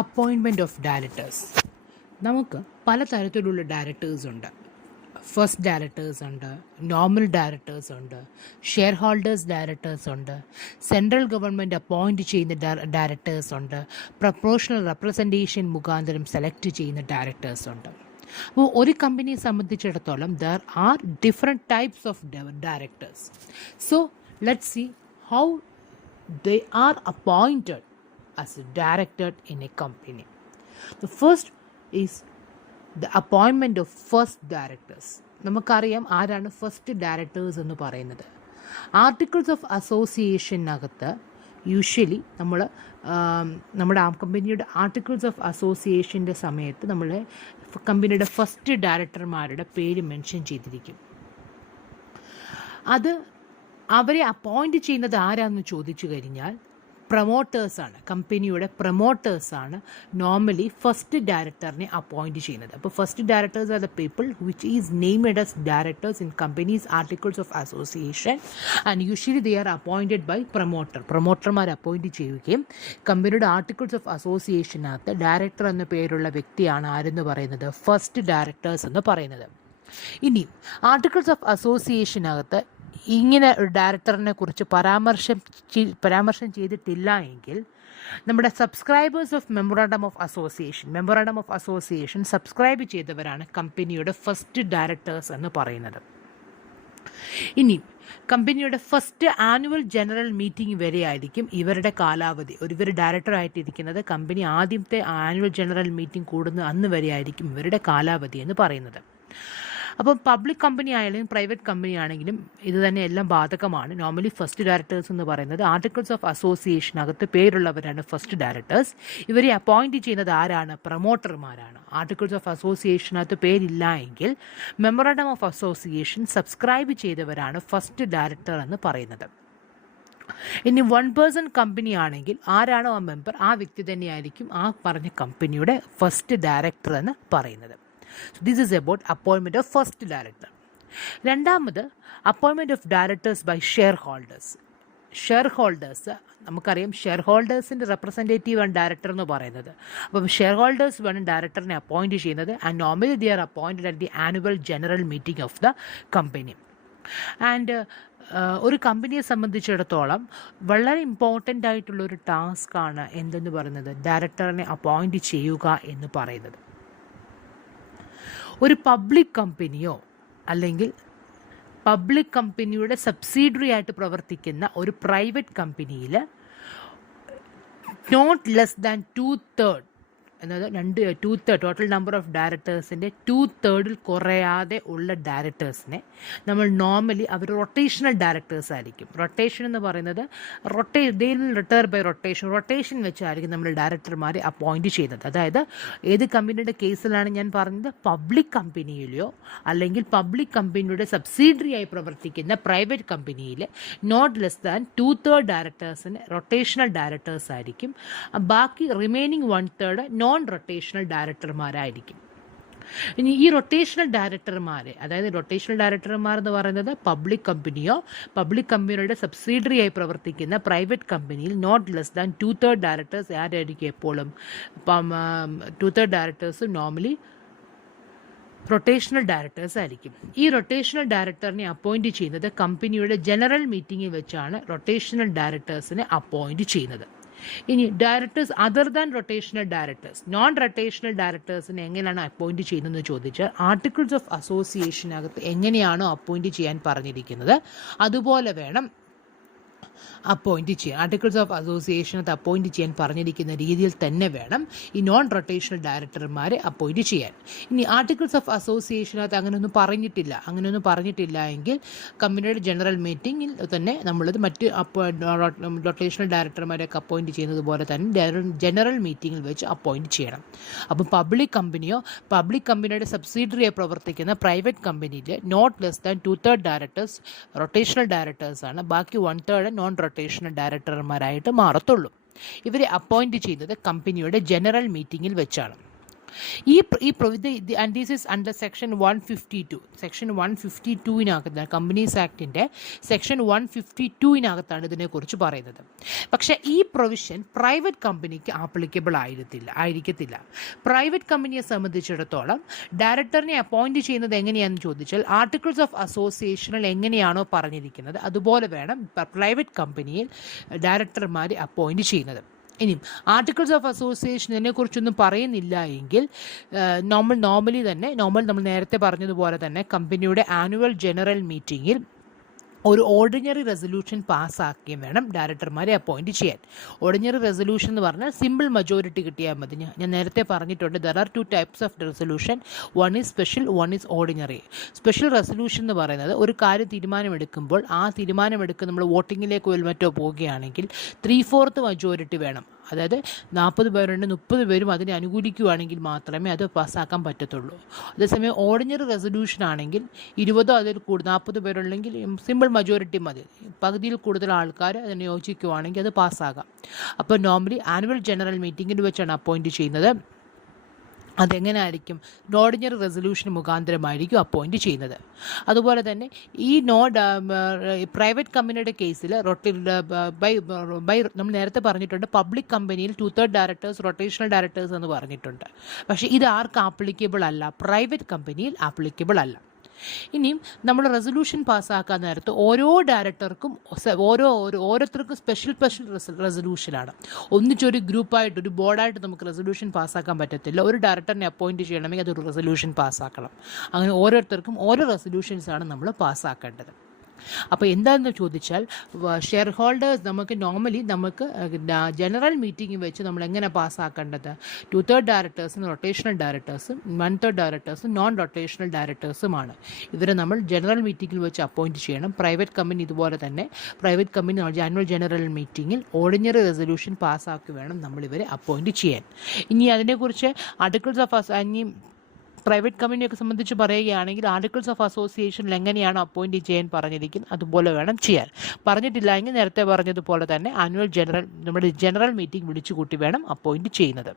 Appointment of directors. നമുക്ക് പലതരത്തിലുള്ള directors ഉണ്ട്. ഫസ്റ്റ് ഡയറക്ടേഴ്സ് ഉണ്ട്, നോർമൽ ഡയറക്ടേഴ്സ് ഉണ്ട്, ഷെയർ ഹോൾഡേഴ്സ് ഡയറക്ടേഴ്സ് ഉണ്ട്, സെൻട്രൽ ഗവൺമെൻറ് അപ്പോയിൻറ്റ് ചെയ്യുന്ന ഡയറക്ടേഴ്സ് ഉണ്ട്, പ്രൊപ്പോർഷണൽ റെപ്രസെൻറ്റേഷൻ മുഖാന്തരം സെലക്ട് ചെയ്യുന്ന ഡയറക്ടേഴ്സ് ഉണ്ട്. അപ്പോൾ ഒരു കമ്പനിയെ സംബന്ധിച്ചിടത്തോളം there are different types of directors. So let's see how they are appointed as a director in a company. The first is the appointment of first directors. നമുക്കറിയാം ആരാണ് first directors എന്ന് പറയുന്നത്. ആർട്ടിക്കിൾസ് ഓഫ് അസോസിയേഷനകത്ത് യൂഷ്വലി നമ്മുടെ കമ്പനിയുടെ articles of അസോസിയേഷൻ്റെ സമയത്ത് നമ്മൾ കമ്പനിയുടെ ഫസ്റ്റ് ഡയറക്ടർമാരുടെ പേര് മെൻഷൻ ചെയ്തിരിക്കും. അത് അവരെ അപ്പോയിൻറ്റ് ചെയ്യുന്നത് ആരാണെന്ന് ചോദിച്ചു കഴിഞ്ഞാൽ പ്രൊമോട്ടേഴ്സാണ്. കമ്പനിയുടെ പ്രൊമോട്ടേഴ്സാണ് നോർമലി ഫസ്റ്റ് ഡയറക്ടറിനെ അപ്പോയിൻറ്റ് ചെയ്യുന്നത്. അപ്പോൾ first directors are the people which is named as directors in companies articles of association and usually they are appointed by പ്രൊമോട്ടർമാർ അപ്പോയിൻറ്റ് ചെയ്യുകയും കമ്പനിയുടെ ആർട്ടിക്കിൾസ് ഓഫ് അസോസിയേഷനകത്ത് ഡയറക്ടർ എന്ന പേരുള്ള വ്യക്തിയാണ് ആരെന്ന് പറയുന്നത് ഫസ്റ്റ് ഡയറക്ടേഴ്സ് എന്ന് പറയുന്നത്. ഇനി ആർട്ടിക്കിൾസ് ഓഫ് അസോസിയേഷനകത്ത് ഇങ്ങനെ ഒരു ഡയറക്ടറിനെ കുറിച്ച് പരാമർശം ചെയ്തിട്ടില്ല എങ്കിൽ നമ്മുടെ subscribers of memorandum of association subscribe ചെയ്തവരാണ് കമ്പനിയുടെ ഫസ്റ്റ് ഡയറക്ടേഴ്സ് എന്ന് പറയുന്നത്. ഇനി കമ്പനിയുടെ ഫസ്റ്റ് ആനുവൽ ജനറൽ മീറ്റിംഗ് വരെ ആയിരിക്കും ഇവരുടെ കാലാവധി. ഇവർ ഡയറക്ടറായിട്ടിരിക്കുന്നത് കമ്പനി ആദ്യത്തെ ആനുവൽ ജനറൽ മീറ്റിംഗ് കൂടുന്ന അന്ന് വരെ ആയിരിക്കും ഇവരുടെ കാലാവധി എന്ന് പറയുന്നത്. അപ്പം പബ്ലിക് കമ്പനി ആയാലും പ്രൈവറ്റ് കമ്പനി ആണെങ്കിലും ഇത് തന്നെ എല്ലാം ബാധകമാണ്. നോർമലി ഫസ്റ്റ് ഡയറക്ടേഴ്സ് എന്ന് പറയുന്നത് ആർട്ടിക്കിൾസ് ഓഫ് അസോസിയേഷനകത്ത് പേരുള്ളവരാണ് ഫസ്റ്റ് ഡയറക്ടേഴ്സ്. ഇവരെ അപ്പോയിൻറ്റ് ചെയ്യുന്നത് ആരാണ്? പ്രൊമോട്ടർമാരാണ്. ആർട്ടിക്കിൾസ് ഓഫ് അസോസിയേഷനകത്ത് പേരില്ല എങ്കിൽ മെമ്മോറാണ്ടം ഓഫ് അസോസിയേഷൻ സബ്സ്ക്രൈബ് ചെയ്തവരാണ് ഫസ്റ്റ് ഡയറക്ടർ എന്ന് പറയുന്നത്. ഇനി 1 പേഴ്സൺ കമ്പനി ആണെങ്കിൽ ആരാണോ ആ മെമ്പർ, ആ വ്യക്തി തന്നെയായിരിക്കും ആ പറഞ്ഞ കമ്പനിയുടെ ഫസ്റ്റ് ഡയറക്ടർ എന്ന് പറയുന്നത്. So this is about appointment of first director. രണ്ടാമത് appointment of directors by shareholders. നമുക്കറിയാം ഷെയർ ഹോൾഡേഴ്സിൻ്റെ റെപ്രസെൻറ്റേറ്റീവ് ആണ് ഡയറക്ടർ എന്ന് പറയുന്നത്. അപ്പം ഷെയർ ഹോൾഡേഴ്സ് വേണം ഡയറക്ടറിനെ അപ്പോയിൻറ്റ് ചെയ്യുന്നത്. And normally they are appointed at the annual general meeting of the company. And ഒരു കമ്പനിയെ സംബന്ധിച്ചിടത്തോളം വളരെ ഇമ്പോർട്ടൻ്റ് ആയിട്ടുള്ളൊരു ടാസ്ക്കാണ് എന്തെന്ന് പറയുന്നത് ഡയറക്ടറിനെ അപ്പോയിൻറ്റ് ചെയ്യുക എന്ന് പറയുന്നത്. ഒരു പബ്ലിക് കമ്പനിയോ അല്ലെങ്കിൽ പബ്ലിക് കമ്പനിയുടെ സബ്സിഡിയറി ആയിട്ട് പ്രവർത്തിക്കുന്ന ഒരു പ്രൈവറ്റ് കമ്പനിയിൽ നോട്ട് ലെസ് ദാൻ 2/3 എന്നത് 2/3 ടോട്ടൽ നമ്പർ ഓഫ് ഡയറക്ടേഴ്സിൻ്റെ 2/3 കുറയാതെ ഉള്ള ഡയറക്ടേഴ്സിനെ നമ്മൾ നോർമലി അവർ റൊട്ടേഷണൽ ഡയറക്ടേഴ്സ് ആയിരിക്കും. റൊട്ടേഷൻ എന്ന് പറയുന്നത് they will retire by rotation വെച്ചായിരിക്കും നമ്മൾ ഡയറക്ടർമാരെ അപ്പോയിൻറ്റ് ചെയ്യുന്നത്. അതായത് ഏത് കമ്പനിയുടെ കേസിലാണ് ഞാൻ പറഞ്ഞത്? പബ്ലിക് കമ്പനിയിലെയോ അല്ലെങ്കിൽ പബ്ലിക് കമ്പനിയുടെ സബ്സിഡിയറി ആയി പ്രവർത്തിക്കുന്ന പ്രൈവറ്റ് കമ്പനിയിൽ നോട്ട് ലെസ് ദാൻ 2/3 ഡയറക്ടേഴ്സിന് റൊട്ടേഷണൽ ഡയറക്ടേഴ്സ് ആയിരിക്കും. ബാക്കി റിമൈനിങ് 1/3 നോൺ റൊട്ടേഷണൽ ഡയറക്ടർമാരായിരിക്കും. ഇനി ഈ റൊട്ടേഷണൽ ഡയറക്ടർമാരെ, അതായത് റൊട്ടേഷണൽ ഡയറക്ടർമാർ എന്ന് പറയുന്നത് പബ്ലിക് കമ്പനിയോ പബ്ലിക് കമ്പനിയുടെ സബ്സിഡിയറി ആയി പ്രവർത്തിക്കുന്ന പ്രൈവറ്റ് കമ്പനിയിൽ നോട്ട് ലെസ് ദാൻ 2/3 ഡയറക്ടേഴ്സ് ആരായിരിക്കും എപ്പോഴും? 2/3 ഡയറക്ടേഴ്സ് നോർമലി റൊട്ടേഷണൽ ഡയറക്ടേഴ്സ് ആയിരിക്കും. ഈ റൊട്ടേഷണൽ ഡയറക്ടറിനെ അപ്പോയിൻറ്റ് ചെയ്യുന്നത് കമ്പനിയുടെ ജനറൽ മീറ്റിംഗിൽ വെച്ചാണ് റൊട്ടേഷണൽ ഡയറക്ടേഴ്സിനെ അപ്പോയിൻറ്റ് ചെയ്യുന്നത്. ഇനി directors other than rotational directors, non rotational ഡയറക്ടേഴ്സിനെ എങ്ങനെയാണ് അപ്പോയിൻറ്റ് ചെയ്യുന്നതെന്ന് ചോദിച്ചാൽ ആർട്ടിക്കിൾസ് ഓഫ് അസോസിയേഷനകത്ത് എങ്ങനെയാണോ അപ്പോയിൻറ്റ് ചെയ്യാൻ പറഞ്ഞിരിക്കുന്നത് അതുപോലെ വേണം അപ്പോയിൻറ്റ് ചെയ്യാൻ. ആർട്ടിക്കിൾസ് ഓഫ് അസോസിയേഷനകത്ത് അപ്പോയിൻറ്റ് ചെയ്യാൻ പറഞ്ഞിരിക്കുന്ന രീതിയിൽ തന്നെ വേണം ഈ നോൺ റൊട്ടേഷണൽ ഡയറക്ടർമാരെ അപ്പോയിൻറ്റ് ചെയ്യാൻ. ഇനി ആർട്ടിക്കിൾസ് ഓഫ് അസോസിയേഷനകത്ത് അങ്ങനെയൊന്നും പറഞ്ഞിട്ടില്ല എങ്കിൽ കമ്പനിയുടെ ജനറൽ മീറ്റിംഗിൽ തന്നെ നമ്മളത് മറ്റ് റൊട്ടേഷണൽ ഡയറക്ടർമാരെയൊക്കെ അപ്പോയിൻറ്റ് ചെയ്യുന്നത് പോലെ തന്നെ ജനറൽ മീറ്റിംഗിൽ വെച്ച് അപ്പോയിൻറ്റ് ചെയ്യണം. അപ്പം പബ്ലിക് കമ്പനിയുടെ സബ്സിഡിയറിയായി പ്രവർത്തിക്കുന്ന പ്രൈവറ്റ് കമ്പനിയിൽ not less than 2/3 directors rotational ഡയറക്ടേഴ്സാണ്. ബാക്കി 1/3 നോൺ റൊട്ടേഷണൽ ഡയറക്ടർമാരായിട്ട് മാറത്തുള്ളൂ. ഇവരെ അപ്പോയിൻറ്റ് ചെയ്യുന്നത് കമ്പനിയുടെ ജനറൽ മീറ്റിംഗിൽ വെച്ചാണ്. And this is under section 152. Section 152 companies ആക്ടിൻ്റെ സെക്ഷൻ 152 ഇതിനെക്കുറിച്ച് പറയുന്നത്. പക്ഷേ ഈ പ്രൊവിഷൻ പ്രൈവറ്റ് കമ്പനിക്ക് ആപ്ലിക്കബിൾ ആയിരിക്കത്തില്ല. പ്രൈവറ്റ് കമ്പനിയെ സംബന്ധിച്ചിടത്തോളം ഡയറക്ടറിനെ അപ്പോയിൻറ്റ് ചെയ്യുന്നത് എങ്ങനെയാണെന്ന് ചോദിച്ചാൽ ആർട്ടിക്കിൾസ് ഓഫ് അസോസിയേഷനിൽ എങ്ങനെയാണോ പറഞ്ഞിരിക്കുന്നത് അതുപോലെ വേണം പ്രൈവറ്റ് കമ്പനിയിൽ ഡയറക്ടർമാരെ അപ്പോയിൻറ്റ് ചെയ്യുന്നത്. ഇനിയും ആർട്ടിക്കിൾസ് ഓഫ് അസോസിയേഷൻ ഇതിനെക്കുറിച്ചൊന്നും പറയുന്നില്ല എങ്കിൽ നോർമലി നമ്മൾ നേരത്തെ പറഞ്ഞതുപോലെ തന്നെ കമ്പനിയുടെ ആനുവൽ ജനറൽ മീറ്റിങ്ങിൽ ഒരു ഓർഡിനറി റെസൊല്യൂഷൻ പാസ്സാക്കിയും വേണം ഡയറക്ടർമാരെ അപ്പോയിൻറ്റ് ചെയ്യാൻ. ഓർഡിനറി റെസൊല്യൂഷൻ എന്ന് പറഞ്ഞാൽ സിമ്പിൾ മജോറിറ്റി കിട്ടിയാൽ മതി. ഞാൻ നേരത്തെ പറഞ്ഞിട്ടുണ്ട്, there are 2 types of resolution. One is special, one is ordinary. Special resolution എന്ന് പറയുന്നത് ഒരു കാര്യം തീരുമാനമെടുക്കുമ്പോൾ ആ തീരുമാനമെടുക്കുന്ന നമ്മൾ വോട്ടിങ്ങിലേക്ക് മറ്റോ പോവുകയാണെങ്കിൽ 3/4 മജോറിറ്റി വേണം. അതായത് 40 പേരുണ്ട്, 30 പേരും അതിനെ അനുകൂലിക്കുകയാണെങ്കിൽ മാത്രമേ അത് പാസ്സാക്കാൻ പറ്റത്തുള്ളൂ. അതേസമയം ഓർഡിനറി റെസൊല്യൂഷൻ ആണെങ്കിൽ 20 അതിൽ കൂടുതൽ 40 പേരുണ്ടെങ്കിൽ സിമ്പിൾ മജോറിറ്റി മതി. പകുതിയിൽ കൂടുതൽ ആൾക്കാർ അതിനെ യോജിക്കുകയാണെങ്കിൽ അത് പാസ്സാകാം. അപ്പോൾ നോർമലി ആനുവൽ ജനറൽ മീറ്റിങ്ങിൽ വെച്ചാണ് അപ്പോയിൻറ്റ് ചെയ്യുന്നത്. അതെങ്ങനെ ആയിരിക്കും? ഓർഡിനറി റെസൊല്യൂഷൻ മുഖാന്തരമായിരിക്കും അപ്പോയിൻറ്റ് ചെയ്യുന്നത്. അതുപോലെ തന്നെ ഈ പ്രൈവറ്റ് കമ്പനിയുടെ കേസിൽ നമ്മൾ നേരത്തെ പറഞ്ഞിട്ടുണ്ട്, പബ്ലിക് കമ്പനിയിൽ 2/3 ഡയറക്ടേഴ്സ് റൊട്ടേഷണൽ ഡയറക്ടേഴ്സ് എന്ന് പറഞ്ഞിട്ടുണ്ട്. പക്ഷേ ഇത് ആർക്ക് ആപ്ലിക്കബിൾ അല്ല? പ്രൈവറ്റ് കമ്പനിയിൽ ആപ്ലിക്കബിൾ അല്ല. ഇനിയും നമ്മൾ റെസൊല്യൂഷൻ പാസ്സാക്കാൻ നേരത്ത് ഓരോ ഡയറക്ടർക്കും ഓരോരുത്തർക്കും സ്പെഷ്യൽ റെസൊല്യൂഷനാണ്. ഒന്നിച്ചൊരു ഗ്രൂപ്പായിട്ട് ഒരു ബോർഡായിട്ട് നമുക്ക് റെസൊല്യൂഷൻ പാസ്സാക്കാൻ പറ്റത്തില്ല. ഒരു ഡയറക്ടറിനെ അപ്പോയിൻറ്റ് ചെയ്യണമെങ്കിൽ അതൊരു റെസൊല്യൂഷൻ പാസ്സാക്കണം. അങ്ങനെ ഓരോരുത്തർക്കും ഓരോ റെസൊല്യൂഷൻസാണ് നമ്മൾ പാസ്സാക്കേണ്ടത്. അപ്പോൾ എന്താണെന്ന് ചോദിച്ചാൽ ഷെയർ ഹോൾഡേഴ്സ് നമുക്ക് ജനറൽ മീറ്റിംഗ് വെച്ച് നമ്മൾ എങ്ങനെ പാസ്സാക്കേണ്ടത്? 2/3 ഡയറക്ടേഴ്സും റൊട്ടേഷണൽ ഡയറക്ടേഴ്സും 1/3 ഡയറക്ടേഴ്സും നോൺ റൊട്ടേഷണൽ ഡയറക്ടേഴ്സുമാണ്. ഇവരെ നമ്മൾ ജനറൽ മീറ്റിംഗിൽ വെച്ച് അപ്പോയിൻറ്റ് ചെയ്യണം. പ്രൈവറ്റ് കമ്പനി ഇതുപോലെ തന്നെ പ്രൈവറ്റ് കമ്പനി ആനുവൽ ജനറൽ മീറ്റിംഗിൽ ഓർഡിനറി റെസൊല്യൂഷൻ പാസ്സാക്കി വേണം നമ്മളിവരെ അപ്പോയിൻറ്റ് ചെയ്യാൻ. ഇനി അതിനെക്കുറിച്ച് ആർട്ടിക്കിൾസ് ഓഫ് പ്രൈവറ്റ് കമ്പനിയൊക്കെ സംബന്ധിച്ച് പറയുകയാണെങ്കിൽ ആർട്ടിക്കിൾസ് ഓഫ് അസോസിയേഷനിൽ എങ്ങനെയാണ് അപ്പോയിൻറ്റ് ചെയ്യാൻ പറഞ്ഞിരിക്കുന്നത് അതുപോലെ വേണം ചെയ്യാൻ. പറഞ്ഞിട്ടില്ല എങ്കിൽ നേരത്തെ പറഞ്ഞതുപോലെ തന്നെ നമ്മുടെ ജനറൽ മീറ്റിംഗ് വിളിച്ചു കൂട്ടി വേണം അപ്പോയിൻറ്റ് ചെയ്യുന്നത്.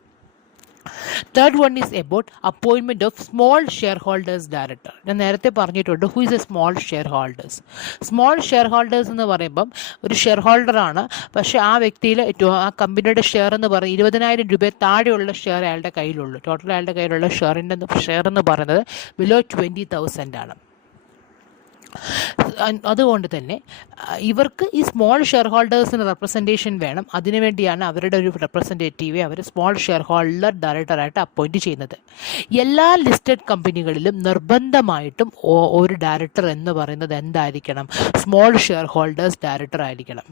Third one is about appointment of small shareholders director. ഞാൻ നേരത്തെ പറഞ്ഞിട്ടുണ്ട് who is A small share holders. Small share holders എന്ന് പറയുമ്പം ഒരു ഷെയർ ഹോൾഡറാണ്, പക്ഷേ ആ വ്യക്തിയിൽ ആ കമ്പനിയുടെ ഷെയർ എന്ന് പറയുന്നത് 20,000 രൂപ താഴെയുള്ള ഷെയർ അയാളുടെ കയ്യിലുള്ളൂ. ടോട്ടൽ അയാളുടെ കയ്യിലുള്ള ഷെയർ എന്ന് പറയുന്നത് ബിലോ 20,000 ആണ്. അതുകൊണ്ട് തന്നെ ഇവർക്ക് ഈ സ്മോൾ ഷെയർ ഹോൾഡേഴ്സിന് റെപ്രസെൻറ്റേഷൻ വേണം. അതിനുവേണ്ടിയാണ് അവരുടെ ഒരു റെപ്രസെൻറ്റേറ്റീവ് അവർ സ്മോൾ ഷെയർ ഹോൾഡർ ഡയറക്ടറായിട്ട് അപ്പോയിൻറ്റ് ചെയ്യുന്നത്. എല്ലാ ലിസ്റ്റഡ് കമ്പനികളിലും നിർബന്ധമായിട്ടും ഒരു ഡയറക്ടർ എന്ന് പറയുന്നത് എന്തായിരിക്കണം? സ്മോൾ ഷെയർ ഹോൾഡേഴ്സ് ഡയറക്ടർ ആയിരിക്കണം.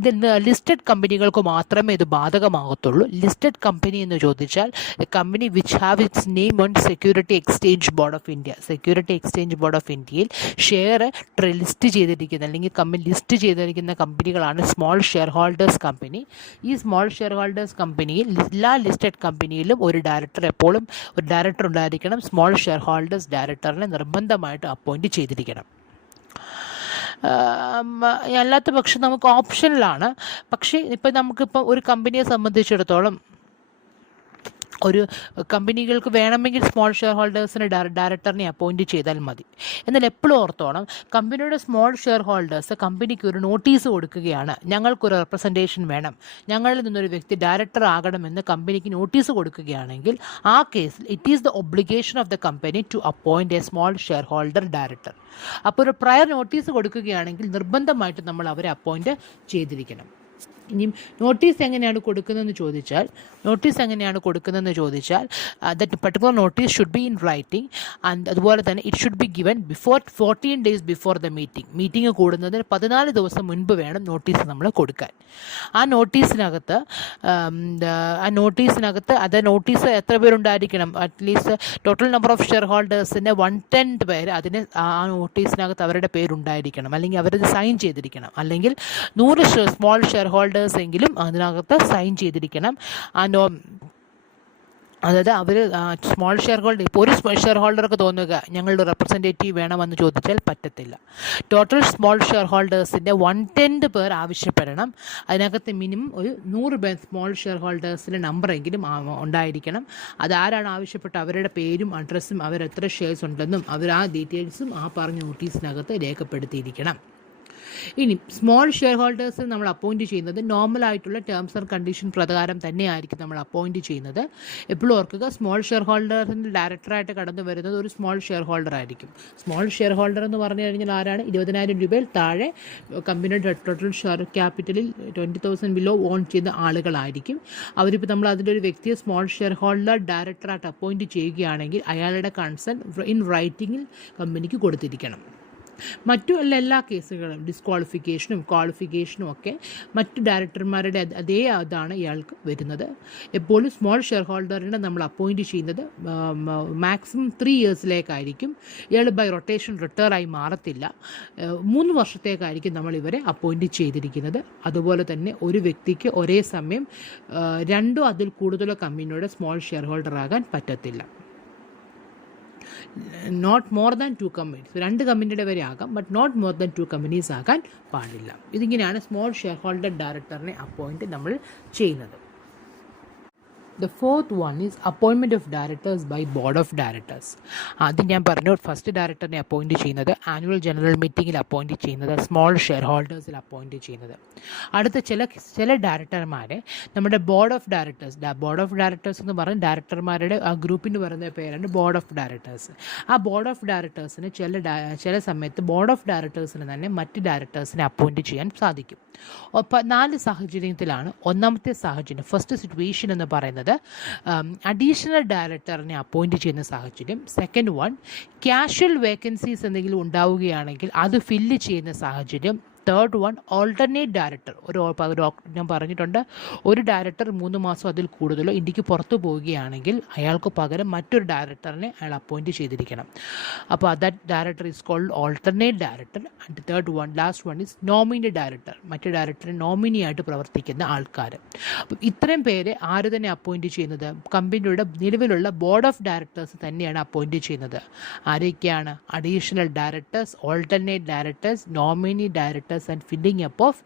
ഇത് ലിസ്റ്റഡ് കമ്പനികൾക്ക് മാത്രമേ ഇത് ബാധകമാകത്തുള്ളൂ. ലിസ്റ്റഡ് കമ്പനി എന്ന് ചോദിച്ചാൽ company which have its name on security exchange board of India. Security exchange board of ഇന്ത്യയിൽ ഷെയർ ലിസ്റ്റ് ചെയ്തിരിക്കുന്ന അല്ലെങ്കിൽ ലിസ്റ്റ് ചെയ്തിരിക്കുന്ന കമ്പനികളാണ് സ്മോൾ ഷെയർ ഹോൾഡേഴ്സ് കമ്പനി. ഈ സ്മോൾ ഷെയർ ഹോൾഡേഴ്സ് കമ്പനിയിൽ എല്ലാ ലിസ്റ്റഡ് കമ്പനിയിലും എപ്പോഴും ഒരു ഡയറക്ടർ ഉണ്ടായിരിക്കണം. സ്മോൾ ഷെയർ ഹോൾഡേഴ്സ് ഡയറക്ടറിനെ നിർബന്ധമായിട്ട് അപ്പോയിൻറ്റ് ചെയ്തിരിക്കണം. അല്ലാത്ത പക്ഷം നമുക്ക് ഓപ്ഷനിലാണ്. പക്ഷേ നമുക്കിപ്പോൾ ഒരു കമ്പനിയെ സംബന്ധിച്ചിടത്തോളം ഒരു കമ്പനികൾക്ക് വേണമെങ്കിൽ സ്മോൾ ഷെയർ ഹോൾഡേഴ്സിന് ഡയറക്ടറിനെ അപ്പോയിൻറ്റ് ചെയ്താൽ മതി. എന്നാൽ എപ്പോഴും ഓർത്തോണം, കമ്പനിയുടെ സ്മോൾ ഷെയർ ഹോൾഡേഴ്സ് കമ്പനിക്ക് ഒരു നോട്ടീസ് കൊടുക്കുകയാണ്, ഞങ്ങൾക്കൊരു റെപ്രസെൻറ്റേഷൻ വേണം, ഞങ്ങളിൽ നിന്നൊരു വ്യക്തി ഡയറക്ടർ ആകണമെന്ന് കമ്പനിക്ക് നോട്ടീസ് കൊടുക്കുകയാണെങ്കിൽ ആ കേസിൽ it is the obligation of the company to appoint a small share holder director. അപ്പോൾ ഒരു പ്രയർ നോട്ടീസ് കൊടുക്കുകയാണെങ്കിൽ നിർബന്ധമായിട്ട് നമ്മൾ അവരെ അപ്പോയിൻറ്റ് ചെയ്തിരിക്കണം. ഇനിയും നോട്ടീസ് എങ്ങനെയാണ് കൊടുക്കുന്നതെന്ന് ചോദിച്ചാൽ that particular notice should be in writing and അതുപോലെ തന്നെ it should be given 14 days before the meeting കൂടുന്നതിന് 14 ദിവസം മുൻപ് വേണം നോട്ടീസ് നമ്മൾ കൊടുക്കാൻ. ആ നോട്ടീസിനകത്ത് നോട്ടീസ് എത്ര പേരുണ്ടായിരിക്കണം? At least total number of share ഹോൾഡേഴ്സിൻ്റെ 1/10 പേര് അതിന് ആ നോട്ടീസിനകത്ത് അവരുടെ പേരുണ്ടായിരിക്കണം, അല്ലെങ്കിൽ അവരത് സൈൻ ചെയ്തിരിക്കണം. അല്ലെങ്കിൽ 100 സ്മോൾ ഷെയർ ഹോൾഡേഴ്സ് എങ്കിലും അതിനകത്ത് സൈൻ ചെയ്തിരിക്കണം. അതായത് അവർ സ്മോൾ ഷെയർ ഹോൾഡർ, ഇപ്പോൾ ഒരു ഷെയർ ഹോൾഡർക്ക് തോന്നുക ഞങ്ങളുടെ റെപ്രസെൻറ്റേറ്റീവ് വേണമെന്ന് ചോദിച്ചാൽ പറ്റത്തില്ല. ടോട്ടൽ സ്മോൾ ഷെയർ ഹോൾഡേഴ്സിൻ്റെ 1/10 പേർ ആവശ്യപ്പെടണം. അതിനകത്ത് മിനിമം ഒരു 100 സ്മോൾ ഷെയർ ഹോൾഡേഴ്സിൻ്റെ നമ്പറെങ്കിലും ഉണ്ടായിരിക്കണം. അതാരാണ് ആവശ്യപ്പെട്ട അവരുടെ പേരും അഡ്രസ്സും അവരെത്ര ഷെയർസ് ഉണ്ടെന്നും അവർ ആ ഡീറ്റെയിൽസും ആ പറഞ്ഞ നോട്ടീസിനകത്ത് രേഖപ്പെടുത്തിയിരിക്കണം. ഇനി സ്മോൾ ഷെയർ ഹോൾഡേഴ്സ് നമ്മൾ അപ്പോയിൻറ്റ് ചെയ്യുന്നത് നോർമലായിട്ടുള്ള ടേംസ് ആൻഡ് കണ്ടീഷൻ പ്രകാരം തന്നെയായിരിക്കും നമ്മൾ അപ്പോയിൻറ്റ് ചെയ്യുന്നത്. എപ്പോഴും ഓർക്കുക, സ്മോൾ ഷെയർ ഹോൾഡറിൻ്റെ ഡയറക്ടറായിട്ട് കടന്നു വരുന്നത് ഒരു സ്മോൾ ഷെയർ ഹോൾഡർ ആയിരിക്കും. സ്മോൾ ഷെയർ ഹോൾഡർ എന്ന് പറഞ്ഞു കഴിഞ്ഞാൽ ആരാണ്? 20,000 രൂപയിൽ താഴെ കമ്പനിയുടെ ടോട്ടൽ ഷെയർ ക്യാപിറ്റലിൽ 20,000 ബിലോ ഓൺ ചെയ്യുന്ന ആളുകളായിരിക്കും. അവരിപ്പോൾ നമ്മൾ അതിൻ്റെ ഒരു വ്യക്തിയെ സ്മോൾ ഷെയർ ഹോൾഡർ ഡയറക്ടറായിട്ട് അപ്പോയിൻറ്റ് ചെയ്യുകയാണെങ്കിൽ അയാളുടെ കൺസേൺ ഇൻ റൈറ്റിങ്ങിൽ കമ്പനിക്ക് കൊടുത്തിരിക്കണം. മറ്റു എല്ലാ കേസുകളും ഡിസ്ക്വാളിഫിക്കേഷനും ക്വാളിഫിക്കേഷനും ഒക്കെ മറ്റു ഡയറക്ടർമാരുടെ അതേ അതാണ് ഇയാൾക്ക് വരുന്നത്. എപ്പോഴും സ്മോൾ ഷെയർ ഹോൾഡറിനെ നമ്മൾ അപ്പോയിൻറ്റ് ചെയ്യുന്നത് മാക്സിമം 3 ഇയേഴ്സിലേക്കായിരിക്കും. ഇയാൾ ബൈ റൊട്ടേഷൻ റിട്ടയറായി മാറത്തില്ല. 3 വർഷത്തേക്കായിരിക്കും നമ്മൾ ഇവരെ അപ്പോയിൻറ്റ് ചെയ്തിരിക്കുന്നത്. അതുപോലെ തന്നെ ഒരു വ്യക്തിക്ക് ഒരേ സമയം 2 അതിൽ കൂടുതലോ കമ്പനിയുടെ സ്മോൾ ഷെയർ ഹോൾഡർ ആകാൻ പറ്റത്തില്ല. നോട്ട് മോർ ദാൻ 2 കമ്പനീസ്, 2 കമ്പനിയുടെ വരെ ആകാം, but not more than 2 companies ആകാൻ പാടില്ല. ഇതിങ്ങനെയാണ് സ്മോൾ ഷെയർ ഹോൾഡർ ഡയറക്ടറിനെ അപ്പോയിൻറ്റ് നമ്മൾ ചെയ്യുന്നത്. The fourth one is appointment of directors by board of directors. ആദ്യം ഞാൻ പറഞ്ഞു, ഫസ്റ്റ് ഡയറക്ടറിനെ അപ്പോയിൻറ്റ് ചെയ്യുന്നത് ആനുവൽ ജനറൽ മീറ്റിങ്ങിൽ അപ്പോയിൻറ്റ് ചെയ്യുന്നത്, സ്മോൾ ഷെയർ ഹോൾഡേഴ്സിൽ അപ്പോയിൻറ്റ് ചെയ്യുന്നത്. അടുത്ത ചില ഡയറക്ടർമാരെ നമ്മുടെ ബോർഡ് ഓഫ് ഡയറക്ടേഴ്സ് എന്ന് പറഞ്ഞ് ഡയറക്ടർമാരുടെ ആ ഗ്രൂപ്പിന് പറയുന്ന പേരാണ് ബോർഡ് ഓഫ് ഡയറക്ടേഴ്സ്. ആ ബോർഡ് ഓഫ് ഡയറക്ടേഴ്സിന് ചില സമയത്ത് ബോർഡ് ഓഫ് ഡയറക്ടേഴ്സിന് തന്നെ മറ്റ് ഡയറക്ടേഴ്സിനെ അപ്പോയിൻറ്റ് ചെയ്യാൻ സാധിക്കും. 4 സാഹചര്യത്തിലാണ്. ഒന്നാമത്തെ സാഹചര്യം, ഫസ്റ്റ് സിറ്റുവേഷൻ എന്ന് പറയുന്നത് അഡീഷണൽ ഡയറക്ടറിനെ അപ്പോയിൻറ്റ് ചെയ്യുന്ന സാഹചര്യം. സെക്കൻഡ് വൺ, ക്യാഷ്വൽ വേക്കൻസീസ് എന്തെങ്കിലും ഉണ്ടാവുകയാണെങ്കിൽ അത് ഫില്ല് ചെയ്യുന്ന സാഹചര്യം. Third one, alternate director. ഞാൻ പറഞ്ഞിട്ടുണ്ട്, ഒരു ഡയറക്ടർ 3 മാസം അതിൽ കൂടുതലോ ഇന്ത്യക്ക് പുറത്തു പോവുകയാണെങ്കിൽ അയാൾക്ക് പകരം മറ്റൊരു ഡയറക്ടറിനെ അയാൾ അപ്പോയിൻറ്റ് ചെയ്തിരിക്കണം. അപ്പോൾ that director is called alternate director. And third one, last one is nominee director. മറ്റു ഡയറക്ടറെ നോമിനിയായിട്ട് പ്രവർത്തിക്കുന്ന ആൾക്കാർ. അപ്പം ഇത്രയും പേരെ ആര് തന്നെ അപ്പോയിൻറ്റ് ചെയ്യുന്നത്? കമ്പനിയുടെ നിലവിലുള്ള ബോർഡ് ഓഫ് ഡയറക്ടേഴ്സ് തന്നെയാണ് അപ്പോയിൻറ്റ് ചെയ്യുന്നത്. ആരൊക്കെയാണ്? Additional directors, alternate directors, nominee directors and filling up of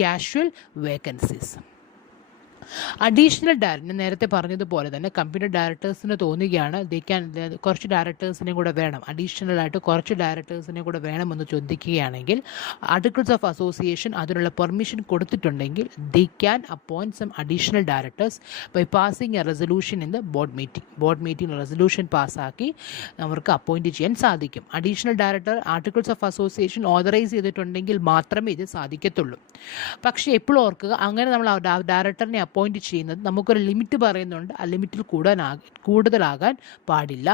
casual vacancies. Additional director നേരത്തെ പറഞ്ഞതുപോലെ തന്നെ കമ്പനി ഡയറക്ടേഴ്സിന് തോന്നുകയാണ് കുറച്ച് ഡയറക്ടേഴ്സിനെ കൂടെ വേണം, അഡീഷണൽ ആയിട്ട് കുറച്ച് ഡയറക്ടേഴ്സിനെ കൂടെ വേണമെന്ന് ചോദിക്കുകയാണെങ്കിൽ ആർട്ടിക്കിൾസ് ഓഫ് അസോസിയേഷൻ അതിനുള്ള പെർമിഷൻ കൊടുത്തിട്ടുണ്ടെങ്കിൽ they can appoint some additional directors by passing a resolution in the board meeting resolution പാസ്സാക്കി അവർക്ക് അപ്പോയിൻറ്റ് ചെയ്യാൻ സാധിക്കും. Additional director articles of association authorise ചെയ്തിട്ടുണ്ടെങ്കിൽ മാത്രമേ ഇത് സാധിക്കത്തുള്ളൂ. പക്ഷേ എപ്പോഴും ഓർക്കുക, അങ്ങനെ നമ്മൾ ഡയറക്ടറിനെ അപ്പോയിൻറ്റ് ചെയ്യുന്നത് നമുക്കൊരു ലിമിറ്റ് പറയുന്നുണ്ട്. ആ ലിമിറ്റിൽ കൂടുതലാകാൻ പാടില്ല.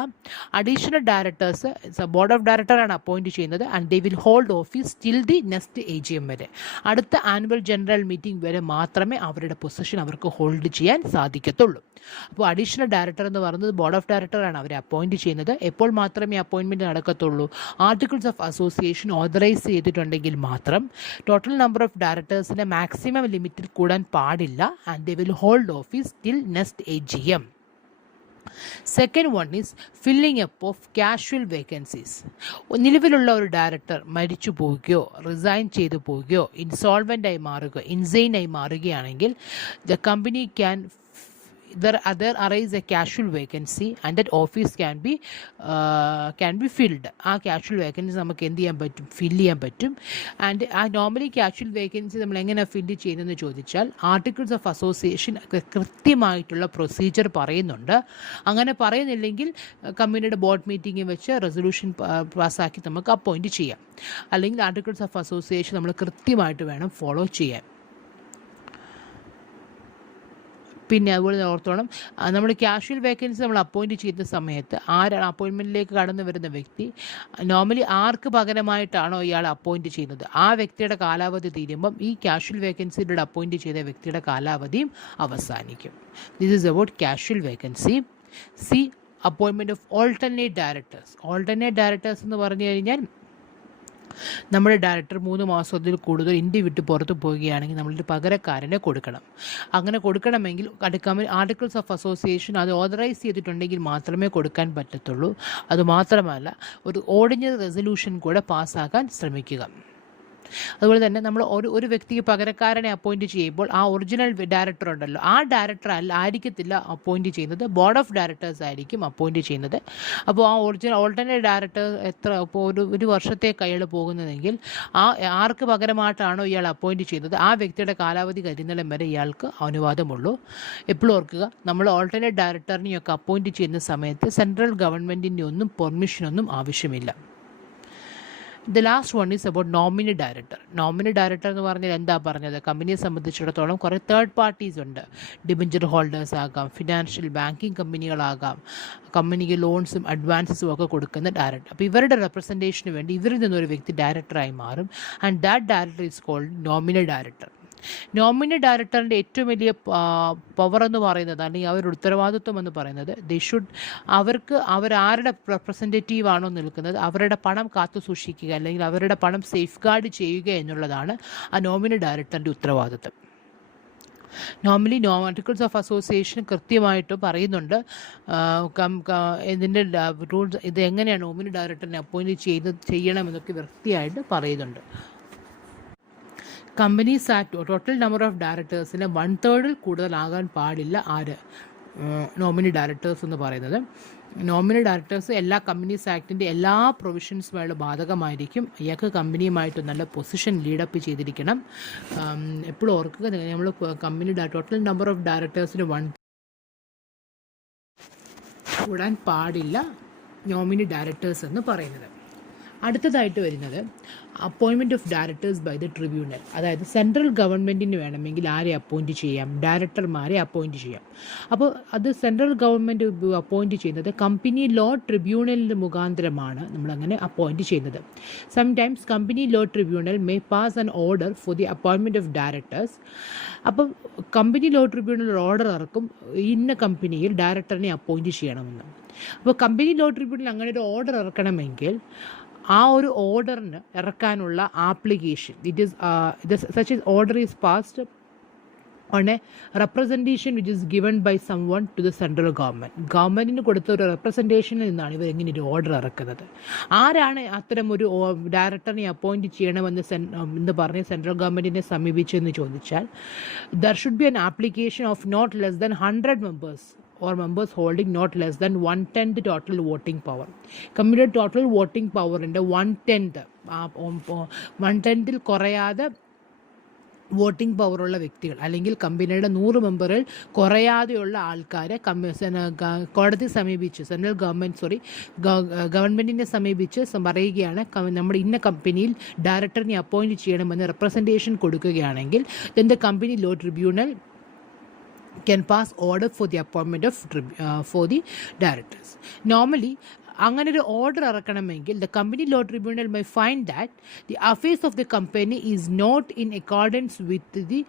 അഡീഷണൽ ഡയറക്ടേഴ്സ് ബോർഡ് ഓഫ് ഡയറക്ടറാണ് അപ്പോയിൻറ്റ് ചെയ്യുന്നത് and they will hold office till the next AGM വരെ. അടുത്ത ആനുവൽ ജനറൽ മീറ്റിംഗ് വരെ മാത്രമേ അവരുടെ പൊസിഷൻ അവർക്ക് ഹോൾഡ് ചെയ്യാൻ സാധിക്കത്തുള്ളൂ. അപ്പോൾ അഡീഷണൽ ഡയറക്ടർ എന്ന് പറയുന്നത് ബോർഡ് ഓഫ് ഡയറക്ടറാണ് അവരെ അപ്പോയിൻറ്റ് ചെയ്യുന്നത്. എപ്പോൾ മാത്രമേ അപ്പോയിൻമെൻറ്റ് നടക്കത്തുള്ളൂ? ആർട്ടിക്കിൾസ് ഓഫ് അസോസിയേഷൻ ഓതറൈസ് ചെയ്തിട്ടുണ്ടെങ്കിൽ മാത്രം. ടോട്ടൽ നമ്പർ ഓഫ് ഡയറക്ടേഴ്സിൻ്റെ മാക്സിമം ലിമിറ്റിൽ കൂടാൻ പാടില്ല. And they will hold office till next AGM. Second one is filling up of casual vacancies. നിലവിലുള്ള ഒരു ഡയറക്ടർ മരിച്ചു പോവുകയോ റിസൈൻ ചെയ്തു പോവുകയോ ഇൻസോൾവൻ്റായി ഇൻസെയിനായി മാറുകയാണെങ്കിൽ the company can there arise a casual vacancy and that office can be filled. ആ casual vacancy നമുക്ക് എന്ത് ചെയ്യാൻ പറ്റും? ഫില്ല് ചെയ്യാൻ പറ്റും. ആൻഡ് ആ നോർമലി casual vacancy നമ്മൾ എങ്ങനെ ഫില്ല് ചെയ്യുന്നതെന്ന് ചോദിച്ചാൽ ആർട്ടിക്കിൾസ് ഓഫ് അസോസിയേഷൻ കൃത്യമായിട്ടുള്ള പ്രൊസീജിയർ പറയുന്നുണ്ട്. അങ്ങനെ പറയുന്നില്ലെങ്കിൽ കമ്പനിയുടെ ബോർഡ് മീറ്റിംഗ് വെച്ച് റെസൊല്യൂഷൻ പാസ്സാക്കി നമുക്ക് അപ്പോയിൻറ്റ് ചെയ്യാം. അല്ലെങ്കിൽ ആർട്ടിക്കിൾസ് ഓഫ് അസോസിയേഷൻ നമ്മൾ കൃത്യമായിട്ട് വേണം ഫോളോ ചെയ്യാൻ. പിന്നെ അതുപോലെ ഓർത്തോണം, നമ്മൾ ക്യാഷ്വൽ വേക്കൻസി നമ്മൾ അപ്പോയിൻറ്റ് ചെയ്യുന്ന സമയത്ത് ആരാണ് അപ്പോയിൻമെൻറ്റിലേക്ക് കടന്നു വരുന്ന വ്യക്തി നോർമലി ആർക്ക് പകരമായിട്ടാണോ ഇയാൾ അപ്പോയിൻറ്റ് ചെയ്യുന്നത് ആ വ്യക്തിയുടെ കാലാവധി തീരുമ്പം ഈ ക്യാഷ്വൽ വേക്കൻസിയിലൂടെ അപ്പോയിൻറ്റ് ചെയ്ത വ്യക്തിയുടെ കാലാവധിയും അവസാനിക്കും. This is about casual vacancy. C appointment of alternate directors. Alternate directors എന്ന് പറഞ്ഞു കഴിഞ്ഞാൽ നമ്മുടെ ഡയറക്ടർ 3 മാസത്തിൽ കൂടുതൽ ഇന്ത്യ വിട്ട് പുറത്ത് പോവുകയാണെങ്കിൽ നമ്മളൊരു പകരക്കാരനെ കൊടുക്കണം. അങ്ങനെ കൊടുക്കണമെങ്കിൽ ആർട്ടിക്കിൾസ് ഓഫ് അസോസിയേഷൻ അത് ഓതറൈസ് ചെയ്തിട്ടുണ്ടെങ്കിൽ മാത്രമേ കൊടുക്കാൻ പറ്റത്തുള്ളൂ. അതുമാത്രമല്ല, ഒരു ഓർഡിനറി റെസൊല്യൂഷൻ കൂടെ പാസ്സാക്കാൻ ശ്രമിക്കുക. അതുപോലെ തന്നെ നമ്മൾ ഒരു വ്യക്തിക്ക് പകരക്കാരനെ അപ്പോയിൻറ്റ് ചെയ്യുമ്പോൾ ആ ഒറിജിനൽ ഡയറക്ടർ ഉണ്ടല്ലോ, ആ ഡയറക്ടർ ആയിരിക്കത്തില്ല അപ്പോയിൻറ്റ് ചെയ്യുന്നത്, ബോർഡ് ഓഫ് ഡയറക്ടേഴ്സ് ആയിരിക്കും അപ്പോയിൻറ്റ് ചെയ്യുന്നത്. അപ്പോൾ ആ ഓൾട്ടർനേറ്റ് ഡയറക്ടർ ഇപ്പോൾ ഒരു വർഷത്തേക്ക് അയാൾ പോകുന്നതെങ്കിൽ ആർക്ക് പകരമായിട്ടാണോ ഇയാൾ അപ്പോയിൻറ്റ് ചെയ്യുന്നത് ആ വ്യക്തിയുടെ കാലാവധി കഴിയുന്നിടം വരെ ഇയാൾക്ക് അനുവാദമുള്ളൂ. എപ്പോഴും ഓർക്കുക, നമ്മൾ ഓൾട്ടർനേറ്റ് ഡയറക്ടറിനെയൊക്കെ അപ്പോയിൻറ്റ് ചെയ്യുന്ന സമയത്ത് സെൻട്രൽ ഗവൺമെൻറ്റിൻ്റെ ഒന്നും പെർമിഷനൊന്നും ആവശ്യമില്ല. The last one is about nominee director. Nominee director എന്ന് പറഞ്ഞാൽ എന്താ പറഞ്ഞത്? കമ്പനിയെ സംബന്ധിച്ചിടത്തോളം കുറേ തേർഡ് പാർട്ടീസ് ഉണ്ട്. ഡിബഞ്ചർ ഹോൾഡേഴ്സ് ആകാം, ഫിനാൻഷ്യൽ ബാങ്കിങ് കമ്പനികളാകാം, കമ്പനിക്ക് ലോൺസും അഡ്വാൻസസും ഒക്കെ കൊടുക്കുന്ന ഡയറക്ടർ. അപ്പോൾ ഇവരുടെ റെപ്രസെൻറ്റേഷന് വേണ്ടി ഇവരിൽ നിന്നൊരു വ്യക്തി ഡയറക്ടറായി മാറും. And that director is called nominee director. Nominee ഡയറക്ടറിൻ്റെ ഏറ്റവും വലിയ പവർ എന്ന് പറയുന്നത്, അല്ലെങ്കിൽ അവരുടെ ഉത്തരവാദിത്വം എന്ന് പറയുന്നത്, അവരാരുടെ റെപ്രസെൻറ്റേറ്റീവ് ആണോ നിൽക്കുന്നത് അവരുടെ പണം കാത്തു സൂക്ഷിക്കുക, അല്ലെങ്കിൽ അവരുടെ പണം സേഫ് ഗാർഡ് ചെയ്യുക എന്നുള്ളതാണ് ആ നോമിനി ഡയറക്ടറിൻ്റെ ഉത്തരവാദിത്വം. നോർമലി ആർട്ടിക്കിൾസ് ഓഫ് അസോസിയേഷൻ കൃത്യമായിട്ട് പറയുന്നുണ്ട് ഇതിൻ്റെ റൂൾസ്, ഇത് എങ്ങനെയാണ് നോമിനി ഡയറക്ടറിനെ അപ്പോയിൻറ്റ് ചെയ്യണമെന്നൊക്കെ വൃത്തിയായിട്ട് പറയുന്നുണ്ട്. Companies act total number of ഡയറക്ടേഴ്സിന് 1/3 കൂടുതലാകാൻ പാടില്ല. നോമിനി ഡയറക്ടേഴ്സ് എന്ന് പറയുന്നത്. നോമിനി ഡയറക്ടേഴ്സ് എല്ലാ കമ്പനീസ് ആക്ടിൻ്റെ എല്ലാ പ്രൊവിഷൻസുമായിട്ട് ബാധകമായിരിക്കും. ഇയാൾക്ക് കമ്പനിയുമായിട്ട് നല്ല പൊസിഷൻ ലീഡപ്പ് ചെയ്തിരിക്കണം. എപ്പോഴും ഓർക്കുക, നമ്മൾ കമ്പനി ടോട്ടൽ നമ്പർ ഓഫ് ഡയറക്ടേഴ്സിന് 1 കൂടാൻ പാടില്ല നോമിനി ഡയറക്ടേഴ്സ് എന്ന് പറയുന്നത്. അടുത്തതായിട്ട് വരുന്നത് appointment of directors by the tribunal. അതായത് സെൻട്രൽ ഗവൺമെൻറ്റിന് വേണമെങ്കിൽ ആരെ അപ്പോയിൻറ്റ് ചെയ്യാം? ഡയറക്ടർമാരെ അപ്പോയിൻറ്റ് ചെയ്യാം. അപ്പോൾ അത് സെൻട്രൽ ഗവൺമെൻറ് അപ്പോയിൻറ്റ് ചെയ്യുന്നത് കമ്പനി ലോ ട്രിബ്യൂണലിന് മുഖാന്തരമാണ് നമ്മളങ്ങനെ അപ്പോയിൻറ്റ് ചെയ്യുന്നത്. Sometimes company law tribunal may pass an order for the appointment of directors. അപ്പം കമ്പനി ലോ ട്രിബ്യൂണൽ ഓർഡർ ഇറക്കും, ഇന്ന കമ്പനിയിൽ ഡയറക്ടറിനെ അപ്പോയിൻറ്റ് ചെയ്യണമെന്ന്. അപ്പോൾ കമ്പനി ലോ ട്രിബ്യൂണൽ അങ്ങനെ ഒരു ഓർഡർ ഇറക്കണമെങ്കിൽ ആ ഒരു ഓർഡറിന് ഇറക്കാനുള്ള application such as order is passed on a representation which is given by someone to the central government. ഗവൺമെൻറ്റിന് കൊടുത്ത ഒരു റെപ്രസെൻറ്റേഷനിൽ നിന്നാണ് ഇവർ എങ്ങനെ ഒരു ഓർഡർ ഇറക്കുന്നത്. ആരാണ് അത്തരം ഒരു ഡയറക്ടറിനെ അപ്പോയിൻറ്റ് ചെയ്യണമെന്ന് എന്ന് പറഞ്ഞ് സെൻട്രൽ ഗവൺമെൻറ്റിനെ സമീപിച്ചെന്ന് ചോദിച്ചാൽ, there should be an application of not less than 100 members or members holding not less than 1/10 total voting power. കമ്പനിയുടെ ടോട്ടൽ വോട്ടിംഗ് പവറിൻ്റെ 1/10 കുറയാതെ വോട്ടിംഗ് പവറുള്ള വ്യക്തികൾ, അല്ലെങ്കിൽ കമ്പനിയുടെ 100 മെമ്പറിൽ കുറയാതെയുള്ള ആൾക്കാരെ കോടതി സമീപിച്ച് ഗവൺമെൻറ്റിനെ സമീപിച്ച് പറയുകയാണ് നമ്മുടെ ഇന്ന കമ്പനിയിൽ ഡയറക്ടറിനെ അപ്പോയിൻറ്റ് ചെയ്യണമെന്ന് റെപ്രസെൻറ്റേഷൻ കൊടുക്കുകയാണെങ്കിൽ then the company law tribunal can pass order for the appointment of for the directors. Normally അങ്ങനെ ഒരു ഓർഡർ ഇറക്കണമെങ്കിൽ the company law tribunal may find that the affairs of the company is not in accordance with the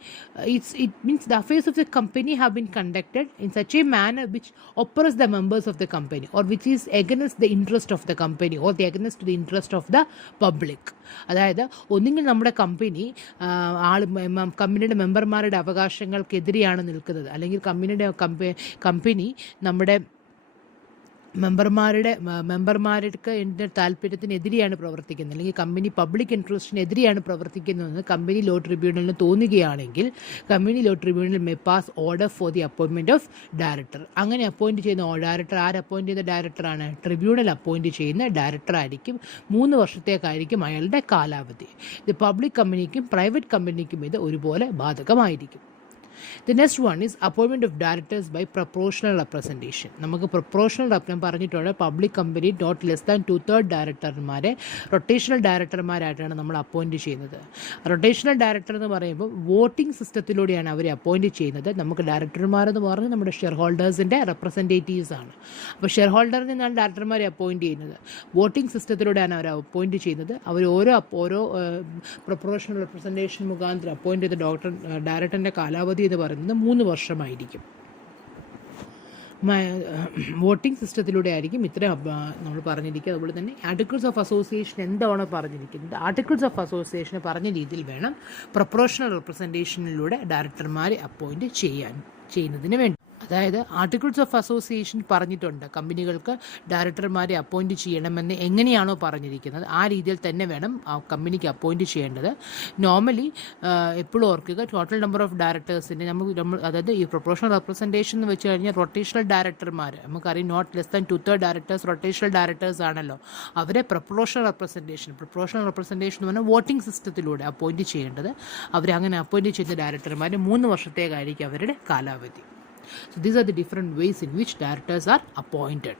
it means the affairs of the company have been conducted in such a manner which oppress the members of the company or which is against the interest of the company or the against the interest of the public. അതായത് ഒന്നുകിൽ നമ്മുടെ കമ്പനിയുടെ മെമ്പർമാരുടെ അവകാശങ്ങൾക്കെതിരെയാണ് നിൽക്കുന്നത്, അല്ലെങ്കിൽ company നമ്മുടെ മെമ്പർമാർക്ക് എൻ്റെ താല്പര്യത്തിനെതിരെയാണ് പ്രവർത്തിക്കുന്നത്, അല്ലെങ്കിൽ കമ്പനി പബ്ലിക് ഇൻട്രസ്റ്റിനെതിരെയാണ് പ്രവർത്തിക്കുന്നതെന്ന് കമ്പനി ലോ ട്രിബ്യൂണലിന് തോന്നുകയാണെങ്കിൽ company law tribunal may pass order for the appointment of director. അങ്ങനെ അപ്പോയിൻറ്റ് ചെയ്യുന്ന ഡയറക്ടർ അപ്പോയിൻറ്റ് ചെയ്ത ഡയറക്ടറാണ്? ട്രിബ്യൂണൽ അപ്പോയിൻറ്റ് ചെയ്യുന്ന ഡയറക്ടറായിരിക്കും. 3 വർഷത്തേക്കായിരിക്കും അയാളുടെ കാലാവധി. ഇത് പബ്ലിക് കമ്പനിക്കും പ്രൈവറ്റ് കമ്പനിക്കും ഇത് ഒരുപോലെ ബാധകമായിരിക്കും. The next one is appointment of directors by proportional representation. നമുക്ക് പ്രൊപ്പോർഷണൽ പറഞ്ഞിട്ടുണ്ട്, public company not less than 2/3 ഡയറക്ടർമാരെ റൊട്ടേഷണൽ ഡയറക്ടർമാരായിട്ടാണ് നമ്മൾ അപ്പോയിൻറ്റ് ചെയ്യുന്നത്. റൊട്ടേഷണൽ ഡയറക്ടർ എന്ന് പറയുമ്പോൾ വോട്ടിംഗ് സിസ്റ്റത്തിലൂടെയാണ് അവരെ അപ്പോയിൻറ്റ് ചെയ്യുന്നത്. നമുക്ക് ഡയറക്ടർമാരെന്ന് പറഞ്ഞാൽ നമ്മുടെ ഷെയർ ഹോൾഡേഴ്സിൻ്റെ റെപ്രസെൻറ്റേറ്റീവ്സ് ആണ്. അപ്പോൾ ഷെയർ ഹോൾഡറിൽ നിന്നാണ് ഡയറക്ടർമാരെ അപ്പോയിൻറ്റ് ചെയ്യുന്നത്. വോട്ടിംഗ് സിസ്റ്റത്തിലൂടെയാണ് അവർ അപ്പോയിൻറ്റ് ചെയ്യുന്നത്. അവർ ഓരോ പ്രൊപ്പോർഷണൽ റെപ്രസെൻറ്റേഷൻ മുഖാന്തരം അപ്പോയിൻറ്റ് ചെയ്ത ഡയറക്ടറിൻ്റെ കാലാവധി എന്ന് പറയുന്നത് 3 വർഷമായിരിക്കും. വോട്ടിംഗ് സിസ്റ്റത്തിലൂടെ ആയിരിക്കും ഇത്രയും നമ്മൾ പറഞ്ഞിരിക്കുക. അതുപോലെ തന്നെ ആർട്ടിക്കിൾസ് ഓഫ് അസോസിയേഷൻ എന്താണോ പറഞ്ഞിരിക്കുന്നത്, ആർട്ടിക്കിൾസ് ഓഫ് അസോസിയേഷൻ പറഞ്ഞ രീതിയിൽ വേണം പ്രൊപ്പോർഷണൽ റെപ്രസെൻറ്റേഷനിലൂടെ ഡയറക്ടർമാരെ അപ്പോയിൻറ്റ് ചെയ്യുന്നതിന് വേണ്ടി. അതായത് ആർട്ടിക്കിൾസ് ഓഫ് അസോസിയേഷൻ പറഞ്ഞിട്ടുണ്ട് കമ്പനികൾക്ക് ഡയറക്ടർമാരെ അപ്പോയിൻറ്റ് ചെയ്യണമെന്ന് എങ്ങനെയാണോ പറഞ്ഞിരിക്കുന്നത് ആ രീതിയിൽ തന്നെ വേണം ആ കമ്പനിക്ക് അപ്പോയിൻറ്റ് ചെയ്യേണ്ടത്. നോർമലി എപ്പോഴും ഓർക്കുക, ടോട്ടൽ നമ്പർ ഓഫ് ഡയറക്ടേഴ്സിൻ്റെ അതായത് ഈ പ്രൊപ്പോർഷണൽ റെപ്രസെൻറ്റേഷൻ എന്ന് വെച്ച് കഴിഞ്ഞാൽ റൊട്ടേഷണൽ ഡയറക്ടർമാർ നമുക്കറിയാം, not less than 2/3 directors rotational directors ആണല്ലോ. അവരെ പ്രൊപ്പോർഷണൽ റെപ്രസെൻറ്റേഷൻ എന്ന് പറഞ്ഞാൽ വോട്ടിംഗ് സിസ്റ്റത്തിലൂടെ അപ്പോയിൻറ്റ് ചെയ്യേണ്ടത്. അവരെ അങ്ങനെ അപ്പോയിൻറ്റ് ചെയ്യുന്ന ഡയറക്ടർമാർ 3 വർഷത്തേക്കായിരിക്കും അവരുടെ കാലാവധി. So these are the different ways in which directors are appointed.